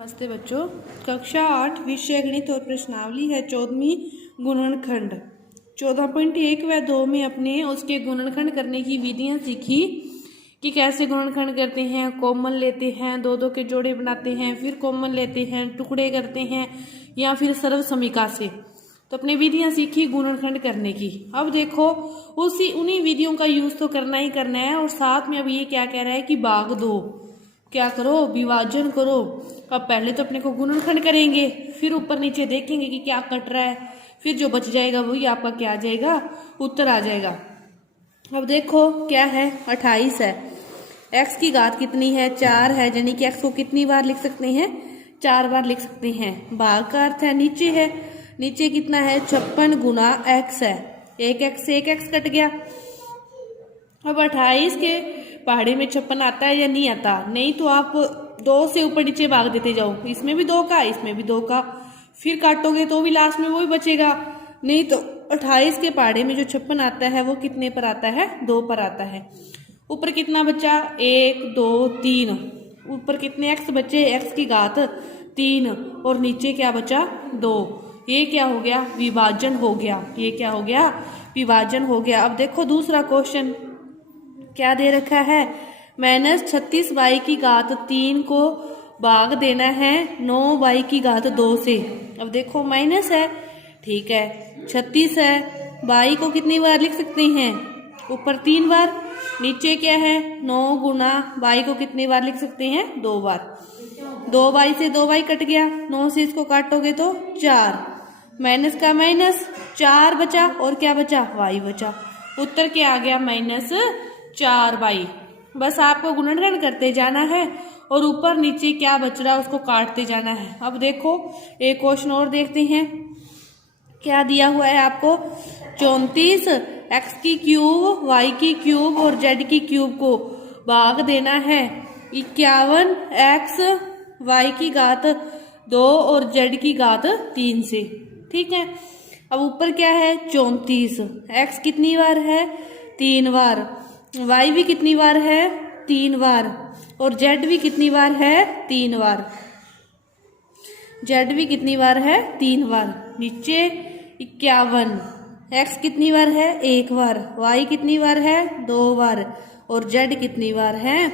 नमस्ते बच्चों। कक्षा 8 विषय गणित और प्रश्नावली है 14वीं गुणनखंड 14.1 व 2 में अपने उसके गुणनखंड करने की विधियां सीखी कि कैसे गुणनखंड करते हैं। कॉमन लेते हैं, दो दो के जोड़े बनाते हैं, फिर कॉमन लेते हैं, टुकड़े करते हैं या फिर सर्व समीका से। तो अपनी विधियां सीखी गुणनखंड करने की। अब देखो उन्हीं विधियों का यूज तो करना ही करना है और साथ में अब ये क्या कह रहा है कि भाग दो, क्या करो, विभाजन करो। अब पहले तो अपने को गुणनखंड करेंगे, फिर ऊपर नीचे देखेंगे कि क्या कट रहा है, फिर जो बच जाएगा वही आपका क्या आ जाएगा, उत्तर आ जाएगा। अब देखो क्या है, 28 है, x की घात कितनी है, 4 है, यानी कि x को कितनी बार लिख सकते हैं, 4 बार लिख सकते हैं। भाग का अर्थ है नीचे है, नीचे कितना है, 56 गुना x है, एक x से एक x कट गया। अब 28 के पहाड़े में 56 आता है या नहीं आता, नहीं तो आप 2 से ऊपर नीचे भाग देते जाओ, इसमें भी 2 का, इसमें भी 2 का, फिर काटोगे तो भी लास्ट में वो ही बचेगा। नहीं तो 28 के पहाड़े में जो 56 आता है वो कितने पर आता है, 2 पर आता है। ऊपर कितना बचा, 1 2 3, ऊपर कितने x बचे, x की घात 3 और नीचे क्या बचा, 2। ये क्या हो गया, विभाजन हो गया, ये क्या हो गया, विभाजन हो गया। अब देखो दूसरा क्वेश्चन क्या दे रखा है, -36 y की घात 3 को भाग देना है 9 y की घात 2 से। अब देखो माइनस है, ठीक है, 36 है, y को कितनी बार लिख सकते हैं, ऊपर 3 बार, नीचे क्या है, 9 गुना y को कितनी बार लिख सकते हैं, 2 बार। 2y से 2y कट गया, 9 से इसको काटोगे तो 4, माइनस का माइनस, 4 बचा और क्या बचा, y बचा। उत्तर क्या आ गया, -4y। बस आपको गुणनखंड करते जाना है और ऊपर नीचे क्या बच रहा है उसको काटते जाना है। अब देखो एक क्वेश्चन और देखते हैं, क्या दिया हुआ है आपको, 34 x की क्यूब y की क्यूब और z की क्यूब को भाग देना है 51 x y की घात 2 और z की घात 3 से। ठीक है, अब ऊपर क्या है, 34, x कितनी बार है, 3 बार, y भी कितनी बार है, 3 बार, और z भी कितनी बार है, 3 बार, z भी कितनी बार है, 3 बार। नीचे 51, x कितनी बार है, 1 बार, y कितनी बार है, 2 बार, और z कितनी बार है,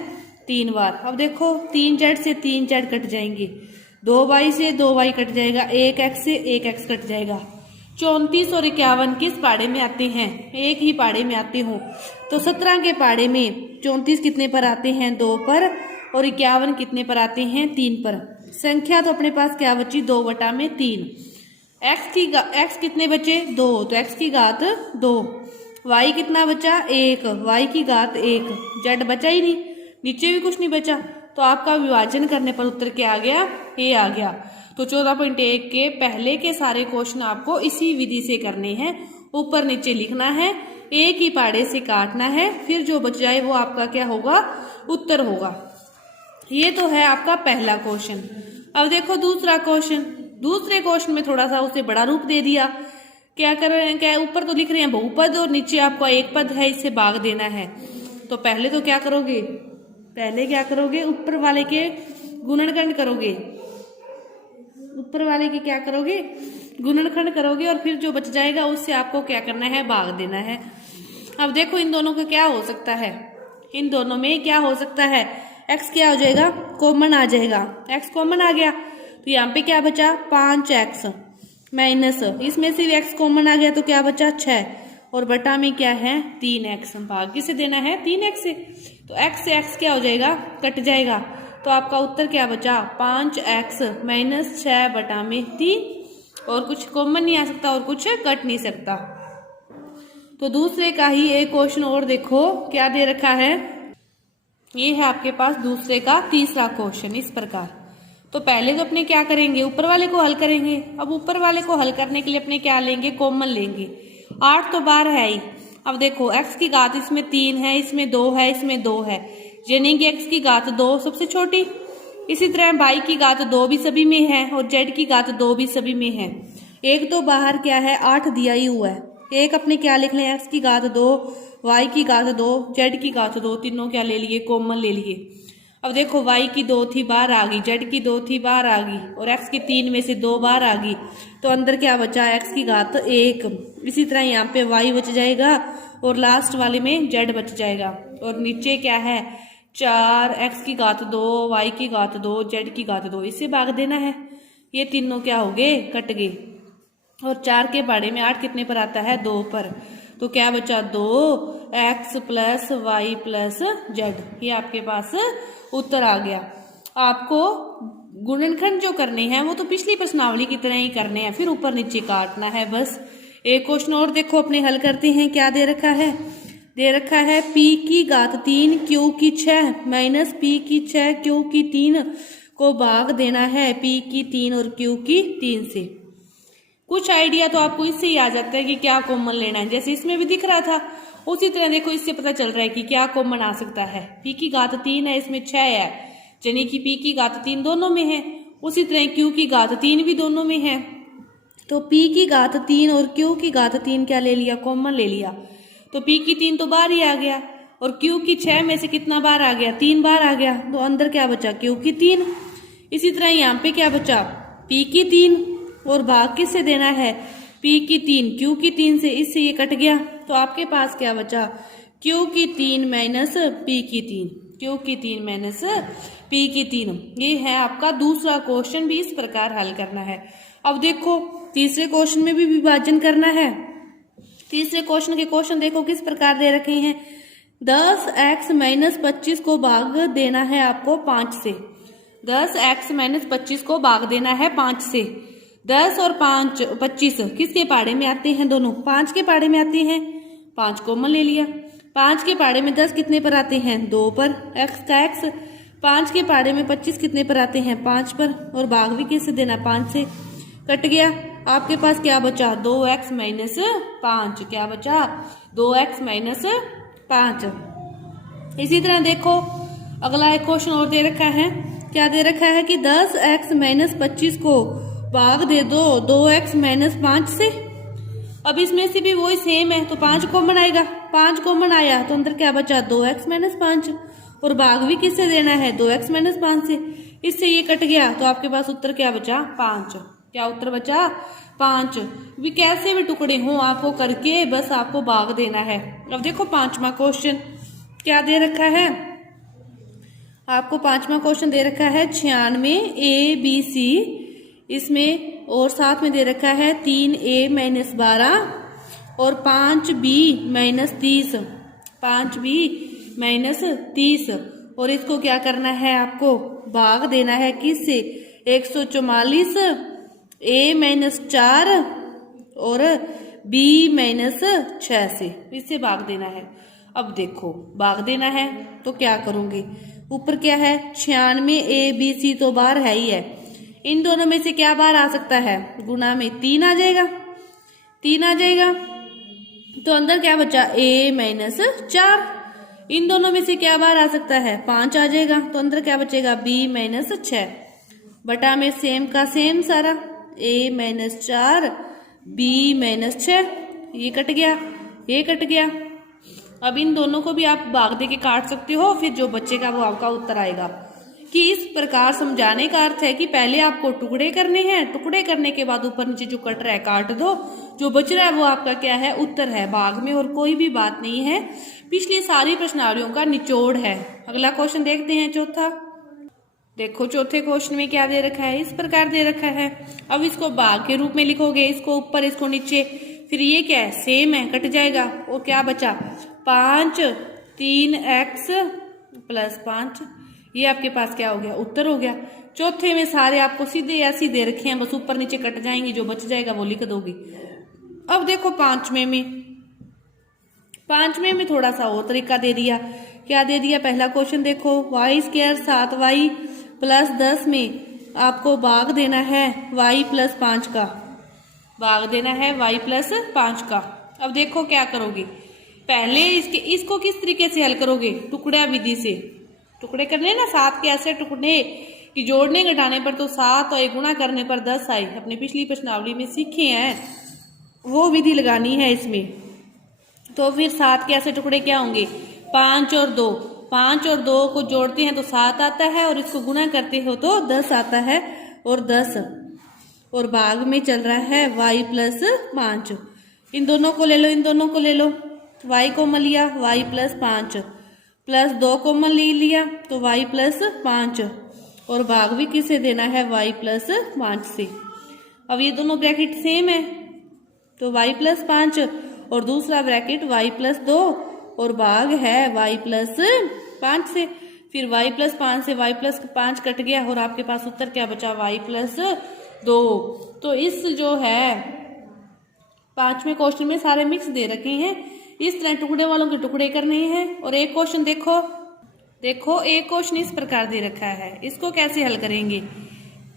3 बार। अब देखो 3z से 3z कट जाएंगे, 2y से 2y कट जाएगा, 1x से 1x कट जाएगा। 34 और 51 किस पाड़े में आते हैं, एक ही पाड़े में आते हो, तो 17 के पाड़े में 34 कितने पर आते हैं, 2 पर, और 51 कितने पर आते हैं, 3 पर। संख्या तो अपने पास क्या बची, 2/3। x कितने बचे, 2, तो x की घात 2, y कितना बचा, 1, y की घात 1, z बचा ही नहीं, नीचे भी कुछ नहीं बचा, तो आपका विभाजन करने पर उत्तर क्या आ गया, ये आ गया। तो 14.1 के पहले के सारे क्वेश्चन आपको इसी विधि से करने हैं, ऊपर नीचे लिखना है, एक ही पाड़े से काटना है, फिर जो बच जाए वो आपका क्या होगा, उत्तर होगा। ये तो है आपका पहला क्वेश्चन। अब देखो दूसरा क्वेश्चन, दूसरे क्वेश्चन में थोड़ा सा उसे बड़ा रूप दे दिया। क्या कर रहे हैं, क्या ऊपर तो लिख रहे हैं बहुपद और नीचे आपका एक पद है, इससे भाग देना है। तो पहले तो क्या करोगे, पहले क्या करोगे, ऊपर वाले के गुणनखंड करोगे, ऊपर वाले के क्या करोगे, गुणनखंड करोगे, और फिर जो बच जाएगा उससे आपको क्या करना है, भाग देना है। अब देखो इन दोनों का क्या हो सकता है, इन दोनों में क्या हो सकता है, x क्या हो जाएगा, कॉमन आ जाएगा, x कॉमन आ गया, तो यहाँ पे क्या बचा, 5x माइनस, इसमें से x कॉमन आ गया तो क्या बचा, 6, और बटा में क्या है, 3x, भाग किसे देना है, 3x से, तो x से x क्या हो जाएगा, कट जाएगा, तो आपका उत्तर क्या बचा, 5x माइनस 6/3, और कुछ कॉमन नहीं आ सकता और कुछ कट नहीं सकता। तो दूसरे का ही एक क्वेश्चन और देखो क्या दे रखा है, ये है आपके पास दूसरे का तीसरा क्वेश्चन इस प्रकार। तो पहले तो अपने क्या करेंगे, ऊपर वाले को हल करेंगे। अब ऊपर वाले को हल करने के लिए अपने क्या लेंगे, कॉमन लेंगे, 8 तो बार है ही। अब देखो x की घात इसमें 3 है, इसमें 2 है, इसमें 2 है, यानी कि x की घात 2 सबसे छोटी। इसी तरह y की घात 2 भी सभी में है और z की घात 2 भी सभी में है। एक तो बाहर क्या है, 8 दिया ही हुआ है, एक अपने क्या लिख लें, x की घात 2, y की घात 2, z की घात 2, तीनों क्या ले लिए, कॉमन ले लिए। अब देखो y की 2 थी बाहर आ गई, z की 2 थी बाहर आ गई और x की 3 में से 2 बाहर आ गई, तो अंदर क्या बचा, x की घात 1। इसी तरह यहाँ पे y बच जाएगा और लास्ट वाले में z बच जाएगा। और नीचे क्या है, 4 x की घात 2, y की घात 2, z की घात 2, इससे भाग देना है। ये तीनों क्या हो गए, कट गए। और 4 के पहाड़े में 8 कितने पर आता है, 2 पर। तो क्या बचा, 2x plus Y plus Z. ये आपके पास उत्तर आ गया। आपको गुणनखंड जो करने हैं वो तो पिछली प्रश्नावली की तरह ही करने हैं, फिर ऊपर नीचे काटना है बस। एक क्वेश्चन और देखो, अपने हल करते हैं। क्या दे रखा है, दे रखा है p की घात 3 q की 6 माइनस p की 6 q की 3 को भाग देना है p की 3 और q की 3 से। कुछ आइडिया तो आपको इससे ही आ जाता है कि क्या कॉमन लेना है, जैसे इसमें भी दिख रहा था उसी तरह देखो इससे पता चल रहा है कि क्या कॉमन आ सकता है। p की घात 3 है, इसमें 6 है, यानी कि p की घात 3 दोनों में है। उसी तरह q की घात 3 भी दोनों में है, तो p की घात 3 और q की घात 3 क्या ले लिया, कॉमन ले लिया। तो p की 3 तो बाहर ही आ गया और q की 6 में से कितना बाहर आ गया, 3 बाहर आ गया, तो अंदर क्या बचा, q की 3। इसी तरह यहाँ पे क्या बचा, p की 3 और भाग किससे देना है, p की 3 q की 3 से, इससे ये कट गया। तो आपके पास क्या बचा, q की 3 माइनस p की 3, q की 3 माइनस p की 3। ये है आपका दूसरा क्वेश्चन, भी इस प्रकार हल करना है। अब देखो तीसरे क्वेश्चन में भी विभाजन करना है। तीसरे क्वेश्चन के क्वेश्चन देखो किस प्रकार दे रखे हैं। 10x माइनस 25 को भाग देना है आपको 5 से। 10x माइनस 25 को भाग देना है 5 से। 10 और 5 25 किसके पहाड़े में आते हैं, दोनों 5 के पहाड़े में आते हैं, 5 कॉमन ले लिया। 5 के पहाड़े में 10 कितने पर आते हैं, 2 पर, x का x। 5 के पहाड़े में 25 कितने पर आते हैं, 5 पर, और भाग भी किससे देना, 5 से। कट गया। आपके पास क्या बचा, 2x माइनस 5। क्या बचा, 2x माइनस 5। इसी तरह देखो अगला एक क्वेश्चन और दे रखा है। क्या दे रखा है कि 10x माइनस 25 को भाग दे दो 2x माइनस 5 से। अब इसमें से भी वही सेम है, तो 5 कॉमन आएगा, 5 कॉमन आया तो अंदर क्या बचा, 2x माइनस 5, और भाग भी किससे देना है, 2x माइनस 5 से। इससे ये कट गया, तो आपके पास उत्तर क्या बचा, 5। क्या उत्तर बचा, 5। भी कैसे भी टुकड़े हों आपको करके बस आपको भाग देना है। अब देखो पांचवा क्वेश्चन क्या दे रखा है आपको। पांचवा क्वेश्चन दे रखा है 96 ABC, इसमें और साथ में दे रखा है 3A माइनस 12 और 5B माइनस 30, 5B माइनस 30। और इसको क्या करना है, आपको भाग देना है किससे, 144 A माइनस 4 और B माइनस 6 से, इससे भाग देना है। अब देखो भाग देना है तो क्या करोगे, ऊपर क्या है, 96 ABC तो बाहर है ही है, इन दोनों में से क्या बाहर आ सकता है, गुना में 3 आ जाएगा, 3 आ जाएगा, तो अंदर क्या बचा, A माइनस 4। इन दोनों में से क्या बाहर आ सकता है, 5 आ जाएगा, तो अंदर क्या बचेगा, B माइनस 6। बटा में सेम का सेम सारा, A माइनस 4 B माइनस 6, ये कट गया, ये कट गया। अब इन दोनों को भी आप भाग दे के काट सकते हो, फिर जो बचेगा वो आपका उत्तर आएगा। कि इस प्रकार समझाने का अर्थ है कि पहले आपको टुकड़े करने हैं, टुकड़े करने के बाद ऊपर नीचे जो कट रहा है काट दो, जो बच रहा है वो आपका क्या है, उत्तर है भाग में, और कोई भी बात नहीं है, पिछली सारी प्रश्नावलियों का निचोड़ है। अगला क्वेश्चन देखते हैं, चौथा। देखो चौथे क्वेश्चन में क्या दे रखा है, इस प्रकार दे रखा है। अब इसको भाग के रूप में लिखोगे, इसको ऊपर इसको नीचे, फिर ये क्या है, सेम है, कट जाएगा, और क्या बचा, 5 3x प्लस 5, ये आपके पास क्या हो गया, उत्तर हो गया। चौथे में सारे आपको सीधे या सीधे रखे हैं, बस ऊपर नीचे कट जाएंगे, जो बच जाएगा वो लिख दोगे। अब देखो पांचवें में थोड़ा सा और तरीका दे दिया। क्या दे दिया, पहला क्वेश्चन देखो, y² 7y प्लस 10 में आपको भाग देना है y प्लस 5 का, भाग देना है y प्लस 5 का। अब देखो क्या करोगे, पहले इसको किस तरीके से हल करोगे, टुकड़ा विधि से। टुकड़े करने ना, 7 के ऐसे टुकड़े कि जोड़ने घटाने पर तो 7 और गुणा करने पर 10 आई, अपनी पिछली प्रश्नावली में सीखे हैं, वो विधि लगानी है इसमें। तो फिर 7 के ऐसे टुकड़े क्या होंगे, 5 और 2, 5 और 2 को जोड़ते हैं तो 7 आता है और इसको गुणा करते हो तो 10 आता है और 10 और भाग में चल रहा है y प्लस 5। इन दोनों को ले लो, इन दोनों को ले लो, y कॉमन लिया y प्लस 5 प्लस 2 कॉमन ले लिया तो y प्लस 5 और भाग भी किससे देना है y प्लस 5 से। अब ये दोनों ब्रैकेट सेम है तो y प्लस 5 और दूसरा ब्रैकेट y प्लस 2 और भाग है y प्लस 5 से। फिर y प्लस 5 से y प्लस 5 कट गया और आपके पास उत्तर क्या बचा y प्लस 2। तो इस जो है 5वें क्वेश्चन में सारे मिक्स दे रखे हैं, इस तरह टुकड़े वालों के टुकड़े करने हैं। और एक क्वेश्चन देखो एक क्वेश्चन इस प्रकार दे रखा है, इसको कैसे हल करेंगे।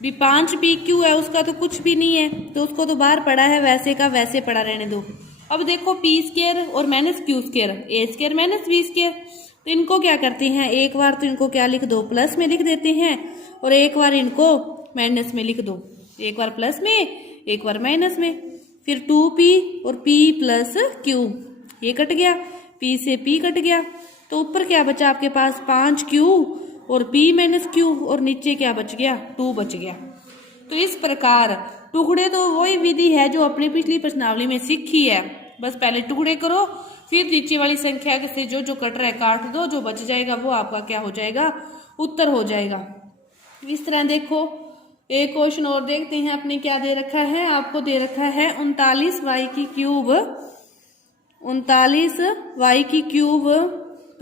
भी 5pq है, उसका तो कुछ भी नहीं है तो उसको तो बाहर पड़ा है, वैसे का वैसे पड़ा रहने दो। अब देखो p² और minus q² a² minus b², तो इनको क्या करते हैं, एक बार तो इनको क्या लिख दो प्लस में लिख देते हैं और एक बार इनको माइनस में लिख दो, एक बार प्लस में एक बार माइनस में। फिर 2p और p प्लस q, ये कट गया, p से p कट गया तो ऊपर क्या बचा आपके पास 5q और p माइनस q और नीचे क्या बच गया 2 बच गया। तो इस प्रकार टुकड़े तो वही विधि है जो अपनी पिछली प्रश्नावली में सीखी है, बस पहले टुकड़े करो फिर नीचे वाली संख्या से जो जो कट रहा है काट दो, जो बच जाएगा वो आपका क्या हो जाएगा उत्तर हो जाएगा। इस तरह देखो एक क्वेश्चन और देखते हैं, अपने क्या दे रखा है, आपको दे रखा है 39y की क्यूब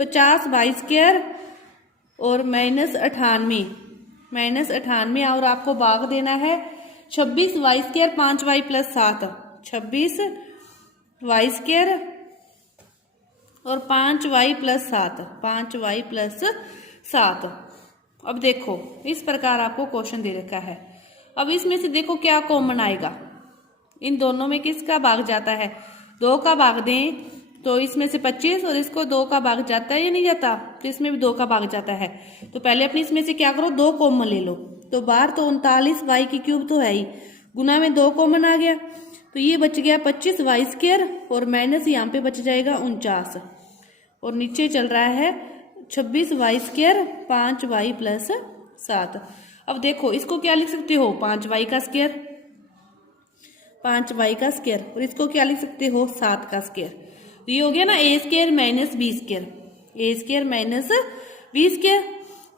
50y² और -98 और आपको भाग देना है 26y² 5y प्लस 7, 26y² और 5y प्लस 7, 5y प्लस 7। अब देखो इस प्रकार आपको क्वेश्चन दे रखा है। अब इसमें से देखो क्या कॉमन आएगा, इन दोनों में किसका भाग जाता है, 2 का भाग दें तो इसमें से 25 और इसको 2 का भाग जाता है या नहीं जाता, तो इसमें भी 2 का भाग जाता है। तो पहले अपनी इसमें से क्या करो 2 कॉमन ले लो, तो बाहर तो 39y³ तो है ही, गुना में 2 कॉमन आ गया तो ये बच गया 25y² और माइनस यहाँ पे बच जाएगा 49 और नीचे चल रहा है 26y² 5y प्लस 7। अब देखो इसको क्या लिख सकते हो 5y का स्क्वायर, 5y का स्क्वायर और इसको क्या लिख सकते हो 7 का स्क्वायर। तो ये हो गया ना a² minus b², a² minus b²।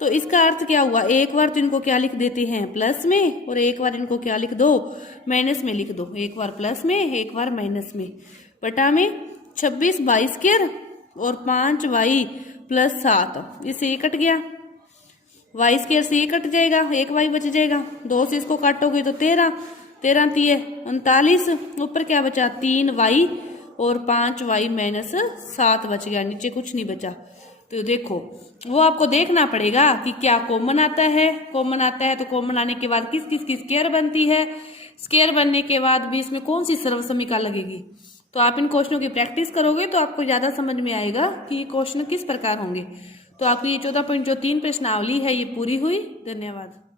तो इसका अर्थ क्या हुआ, एक बार तो इनको क्या लिख देते हैं प्लस में और एक बार इनको क्या लिख दो माइनस में लिख दो, एक बार प्लस में एक बार माइनस में, बटा में 26y² और 5y प्लस 7, इससे ये कट गया, y² से ये कट जाएगा, एक y बच जाएगा, 2 से इसको काटोगे तो 13 39, ऊपर क्या बचा 3y और 5y माइनस 7 बच गया, नीचे कुछ नहीं बचा। तो देखो वो आपको देखना पड़ेगा कि क्या कॉमन आता है, कॉमन आता है तो कॉमन आने के बाद किस किस की स्क्वायर बनती है, स्क्वायर बनने के बाद भी इसमें कौन सी सर्वसमिका लगेगी। तो आप इन क्वेश्चनों की प्रैक्टिस करोगे तो आपको ज़्यादा समझ में आएगा कि ये क्वेश्चन किस प्रकार होंगे। तो आपकी ये 14.3 प्रश्नावली है ये पूरी हुई। धन्यवाद।